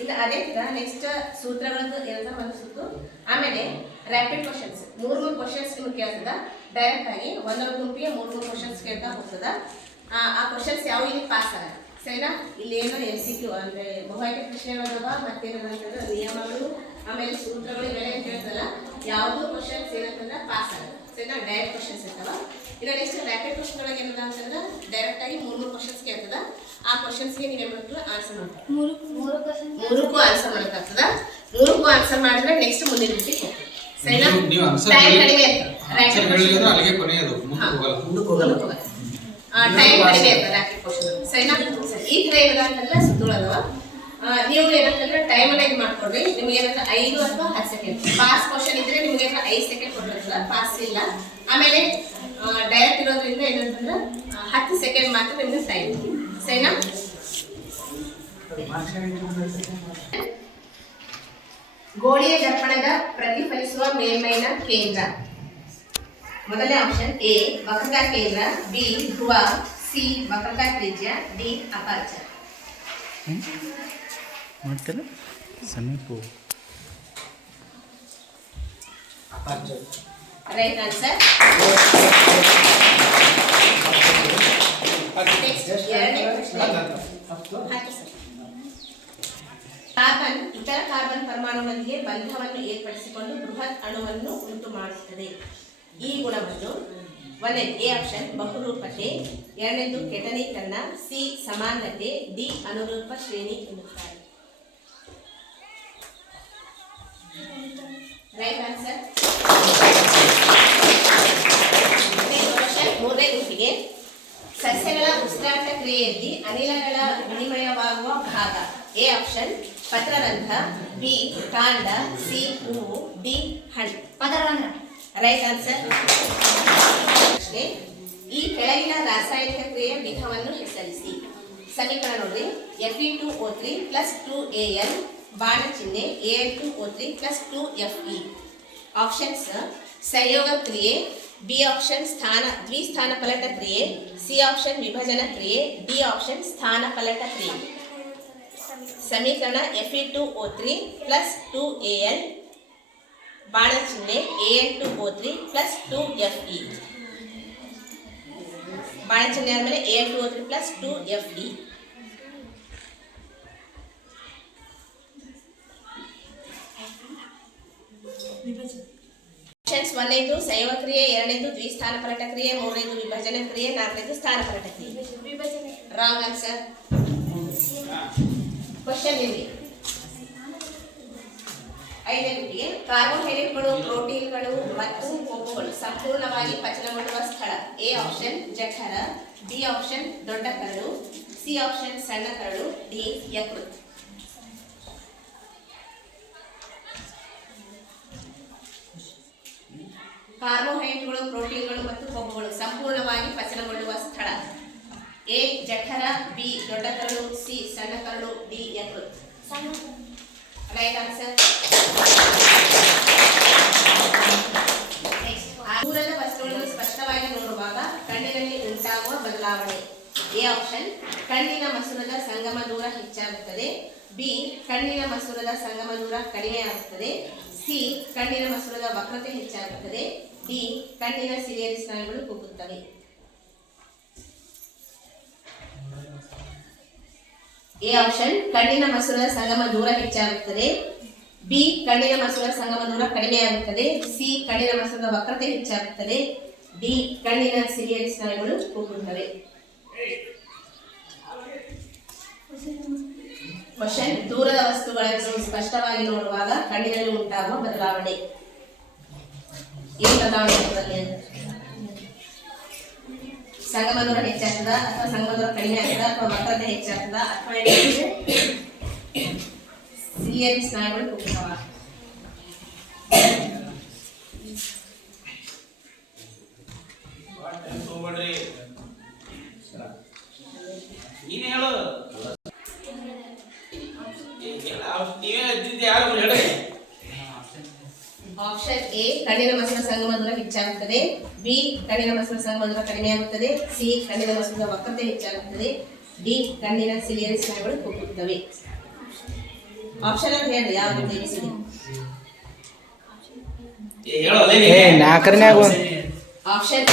ಇನ್ನು ಅದೇ ಥರ ನೆಕ್ಸ್ಟ್ ಸೂತ್ರಗಳದ್ದು ಎಲ್ಲ ಒಂದು ಸುತ್ತು. ಆಮೇಲೆ ರ್ಯಾಪಿಡ್ ಕ್ವಶನ್ಸ್ ಮೂರು ಕ್ವಶನ್ಸ್ ನಿಮ್ಗೆ ಕೇಳ್ತದ. ಡೈರೆಕ್ಟ್ ಆಗಿ ಒಂದೊಂದು ಗುಂಪಿಗೆ ಮೂರು ಕ್ವಶನ್ಸ್ ಕೇಳ್ತಾ ಹೋಗ್ತದ. ಆ ಕ್ವಶನ್ಸ್ ಯಾವ ಇಲ್ಲಿ ಪಾಸ್ ಆಗಲ್ಲ, ಸರಿನಾ? ಇಲ್ಲಿ ಏನೋ MCQ ಅಂದರೆ ಬಹುಆಯ್ಕೆ ಪ್ರಶ್ನೆಗಳದವ, ಮತ್ತೇನಂತಂದ್ರೆ ನಿಯಮಗಳು, ಆಮೇಲೆ ಸೂತ್ರಗಳು ಇವೆಲ್ಲ ಏನು ಕೇಳ್ತಲ್ಲ, ಯಾವುದೂ ಕ್ವಶನ್ಸ್ ಏನಂತಂದ್ರೆ ಪಾಸ್ ಆಗಲ್ಲ, ಸರಿನಾ? ಡೈರೆಕ್ಟ್ ಕ್ವಶನ್ಸ್ ಇರ್ತಾವ. ಇಲ್ಲ ನೆಕ್ಸ್ಟ್ ರ್ಯಾಪಿಡ್ ಕ್ವಶನ್ ಒಳಗೆ ಏನದ ಅಂತಂದ್ರೆ ಡೈರೆಕ್ಟ್ ಆಗಿ ಮೂರು ಕ್ವಶನ್ಸ್ ಕೇಳ್ತದ. ಆ ಕ್ವಶನ್ಸ್ಗೆ ನೀವೇನು ಮಾಡ್ತೀವಿ ಆನ್ಸರ್ ಮಾಡ್ತೀವಿ. ಮೂರಕ್ಕೂ ಆನ್ಸರ್ ಮಾಡೋಕ್ಕಾಗ್ತದ. ಮೂರಕ್ಕೂ ಆನ್ಸರ್ ಮಾಡಿದ್ರೆ ನೆಕ್ಸ್ಟ್ ಮುಂದಿನ ರೀತಿಗೆ ಹೋಗ್ತದೆ, ಸರಿನಾ? ಟೈಮ್ ಕಡಿಮೆ ಇರ್ತದೆ. ಟೈಮ್ ಕಡಿಮೆ ಇರ್ತದೆ ರ್ಯಾಪಿಡ್ ಕ್ವಶನ್, ಸರಿನಾ? ಈ ಥರ ಏನದ ಅಂತಂದ್ರೆ ಸುತ್ತುಗಳದವ. ನೀವು ಏನಂತಂದ್ರೆ ಟೈಮ್ ಅನ್ನ ಇದು ಮಾಡ್ಕೊಡ್ರಿ. ನಿಮ್ಗೆ ಏನಂದ್ರೆ 5 ಅಥವಾ 10 ಸೆಕೆಂಡ್ ಪಾಸ್ ಕ್ವಶನ್ ಇದ್ರೆ ನಿಮ್ಗೆ 5 ಸೆಕೆಂಡ್ ಕೊಟ್ಟಿರ್ತದ, ಪಾಸ್ ಇಲ್ಲ. ಆಮೇಲೆ ಡೈರೆಕ್ಟ್ ಇರೋದ್ರಿಂದ ಏನಂತಂದ್ರೆ 10 ಸೆಕೆಂಡ್ ಮಾತ್ರ ನಿಮ್ಗೆ ಟೈಮ್, ಸರಿನಾ? ಗೋಳಿಯ ದರ್ಪಣದ ಪ್ರತಿಫಲಿಸುವ ಮೇಲ್ಮೈನ ಕೇಂದ್ರ. ಮೊದಲನೇ ಆಪ್ಷನ್ ಎ ವಕ್ರತಾ ಕೇಂದ್ರ, ಬಿ ಧ್ರುವ, ಸಿ ವಕ್ರತಾ ತ್ರಿಜ್ಯ, ಡಿ ಅಪರ್ಚರ್. ಮಾಡ್ತಾರೆ ಸಮೀಪ ಅಪರ್ಚರ್ ರೈಟ್ ಆನ್ಸರ್. ಎರಡನೇ ಪ್ರಶ್ನೆ. ಕಾರ್ಬನ್ ಇತರ ಕಾರ್ಬನ್ ಪರಮಾಣುಗಳೊಂದಿಗೆ ಬಂಧವನ್ನು ಏರ್ಪಡಿಸಿಕೊಂಡು ಬೃಹತ್ ಅಣುವನ್ನು ಉಂಟು ಮಾಡುತ್ತದೆ. ಈ ಗುಣವನ್ನು ಒಂದನೇ ಎ ಆಪ್ಷನ್ ಬಹುರೂಪತೆ, ಎರಡನೇದು ಕೆಟನೀಕರಣ, ಸಿ ಸಮಾನತೆ, ಡಿ ಅನುರೂಪ ಶ್ರೇಣಿ ಎನ್ನುತ್ತಾರೆ. Right answer. ಮೂರನೇ ಗುಂಪಿಗೆ ಸಸ್ಯಗಳ ಉಸಿರಾಟ ಕ್ರಿಯೆಯಲ್ಲಿ ಅನಿಲಗಳ ವಿನಿಮಯವಾಗುವ ಭಾಗ. ಎ ಆಪ್ಷನ್ ಪತ್ರರಂಧ್ರ, ಬಿ ಕಾಂಡ, ಸಿ ಹೂವು, ಡಿ ಹಣ್ಣು. ಪತ್ರರಂಧ್ರ ರೈಟ್ ಆನ್ಸರ್. ಈ ಕೆಳಗಿನ ರಾಸಾಯನಿಕ ಕ್ರಿಯೆಯ ವಿಧವನ್ನು ಹೆಸರಿಸಿ. ಸಮೀಕರಣ ನೋಡ್ರಿ. Fe2O3 + 2Al ಬಾಣ ಚಿಹ್ನೆ Al2O3 + 2Fe. ಆಪ್ಷನ್ಸ್ ಸಂಯೋಗ ಕ್ರಿಯೆ, ಬಿ ಆಪ್ಷನ್ ದ್ವಿಸ್ಥಾನ ಫಲಟ ಕ್ರಿಯೆ, ಸಿ ಆಪ್ಷನ್ ವಿಭಜನ ಕ್ರಿಯೆ, ಡಿ ಆಪ್ಷನ್ ಸ್ಥಾನ ಫಲಟ ಕ್ರಿಯೆ. ಸಮೀಕರಣ Fe2O3 + 2Al ಬಾಣ ಚಿಹ್ನೆ Al2O3 + 2Fe. ಬಾಣ ಚಿಹ್ನೆ ಆದಮೇಲೆ Al2O3 + 2Fe. ಆಪ್ಷನ್ಸ್ ಒಂದನೇದು ಸಂಯೋಗ ಕ್ರಿಯೆ, ಎರಡನೇದು ದ್ವಿಸ್ಥಾನ ಫಲಟ ಕ್ರಿಯೆ, ಮೂರನೇದು ವಿಭಜನ ಕ್ರಿಯೆ, ನಾಲ್ಕನೇದು ಸ್ಥಾನ ಫಲಟ ಕ್ರಿಯೆ. Wrong answer. ಕ್ವಶನ್ ಇಲ್ಲಿ 5ನೇ ಕಾರ್ಬೋಹೈಡ್ರೇಟ್ಗಳು, ಪ್ರೋಟೀನ್ಗಳು ಮತ್ತು ಕೊಬ್ಬುಗಳು ಸಂಪೂರ್ಣವಾಗಿ ಪಚನಗೊಳ್ಳುವ ಸ್ಥಳ. ಎ ಆಪ್ಷನ್ ಜಠರ, ಬಿ ಆಪ್ಷನ್ ದೊಡ್ಡ ಕರಳು, ಸಿ ಆಪ್ಷನ್ ಸಣ್ಣ ಕರಳು, ಡಿ ಯಕೃತ್. ಕಾರ್ಬೋಹೈಡ್ರೇಟ್ಗಳು, ಪ್ರೋಟೀನ್ಗಳು ಮತ್ತು ಕೊಬ್ಬುಗಳು ಸಂಪೂರ್ಣವಾಗಿ ಪಚನಗೊಳ್ಳುವ ಸ್ಥಳ. ಎ ಜಠರ, ಬಿ ದೊಡ್ಡ ಕರಳು, ಸಿ ಸಣ್ಣ ಕರಳು, ಡಿ ಯಕೃತ್. Right answer. ದೂರದ ವಸ್ತುಗಳನ್ನು ಸ್ಪಷ್ಟವಾಗಿ ನೋಡುವಾಗ ಕಣ್ಣಿನಲ್ಲಿ ಉಂಟಾಗುವ ಬದಲಾವಣೆ. ಎ ಆಪ್ಷನ್ ಕಣ್ಣಿನ ಮಸೂರದ ಸಂಗಮ ದೂರ ಹೆಚ್ಚಾಗುತ್ತದೆ, ಬಿ ಕಣ್ಣಿನ ಮಸೂರದ ಸಂಗಮ ದೂರ ಕಡಿಮೆ ಆಗುತ್ತದೆ, ಸಿ ಕಣ್ಣಿನ ಮಸೂರದ ವಕ್ರತೆ ಹೆಚ್ಚಾಗುತ್ತದೆ, ಡಿ ಕಣ್ಣಿನ ಸಿಲಿಯರಿ ಸ್ನಾಯುಗಳು ಕುಗ್ಗುತ್ತವೆ. ಎ ಆಪ್ಷನ್ ಕಣ್ಣಿನ ಮಸೂರದ ಸಂಗಮ ದೂರ ಹೆಚ್ಚಾಗುತ್ತದೆ, ಬಿ ಕಣ್ಣಿನ ಮಸೂರದ ಸಂಗಮ ದೂರ ಕಡಿಮೆ ಆಗುತ್ತದೆ, ಸಿ ಕಣ್ಣಿನ ಮಸೂರದ ವಕ್ರತೆ ಹೆಚ್ಚಾಗುತ್ತದೆ, ಡಿ ಕಣ್ಣಿನ ಸಿಲಿಯರಿ ಸ್ನಾಯುಗಳು ಕುಗ್ಗುತ್ತವೆ. ಕ್ವಶನ್ ದೂರದ ವಸ್ತುಗಳನ್ನು ಸ್ಪಷ್ಟವಾಗಿ ನೋಡುವಾಗ ಕಣ್ಣಿನಲ್ಲಿ ಉಂಟಾಗುವ ಬದಲಾವಣೆ. ಏನು ಬದಲಾವಣೆ ಆಗ್ತದೆ? ಸಂಗಮ ದೂರ ಹೆಚ್ಚಾಗ್ತದ ಅಥವಾ ಸಂಗಮ ದೂರ ಕಡಿಮೆ ಆಗ್ತದ ಅಥವಾ ವಕ್ರತೆ ಹೆಚ್ಚಾಗ್ತದ ಅಥವಾ ಸಿಲಿಯರಿ ಸ್ನಾಯುಗಳು ಕುಗ್ಗುತ್ತವ. ಆಪ್ಷನ್ ಎ ಕಣ್ಣಿನ ಮಸೂರದ ಸಂಗಮ ದೂರ ಹೆಚ್ಚಾಗುತ್ತದೆ, ಬಿ ಕಣ್ಣಿನ ಮಸೂರದ ಸಂಗಮ ದೂರ ಕಡಿಮೆ ಆಗುತ್ತದೆ, ಸಿ ಕಣ್ಣಿನ ಮಸೂರದ ವಕ್ರತೆ ಹೆಚ್ಚಾಗುತ್ತದೆ, ಡಿ ಕಣ್ಣಿನ ಸಿಲಿಯರಿ ಸ್ನಾಯುಗಳು ಕುಗ್ಗುತ್ತವೆ. ಆಪ್ಷನ್ ಅಂತ ಹೇಳಿ ಯಾವ್ದು ABCD ಏ ನಾಲ್ಕರನ್ಯಾಗ ಆಪ್ಷನ್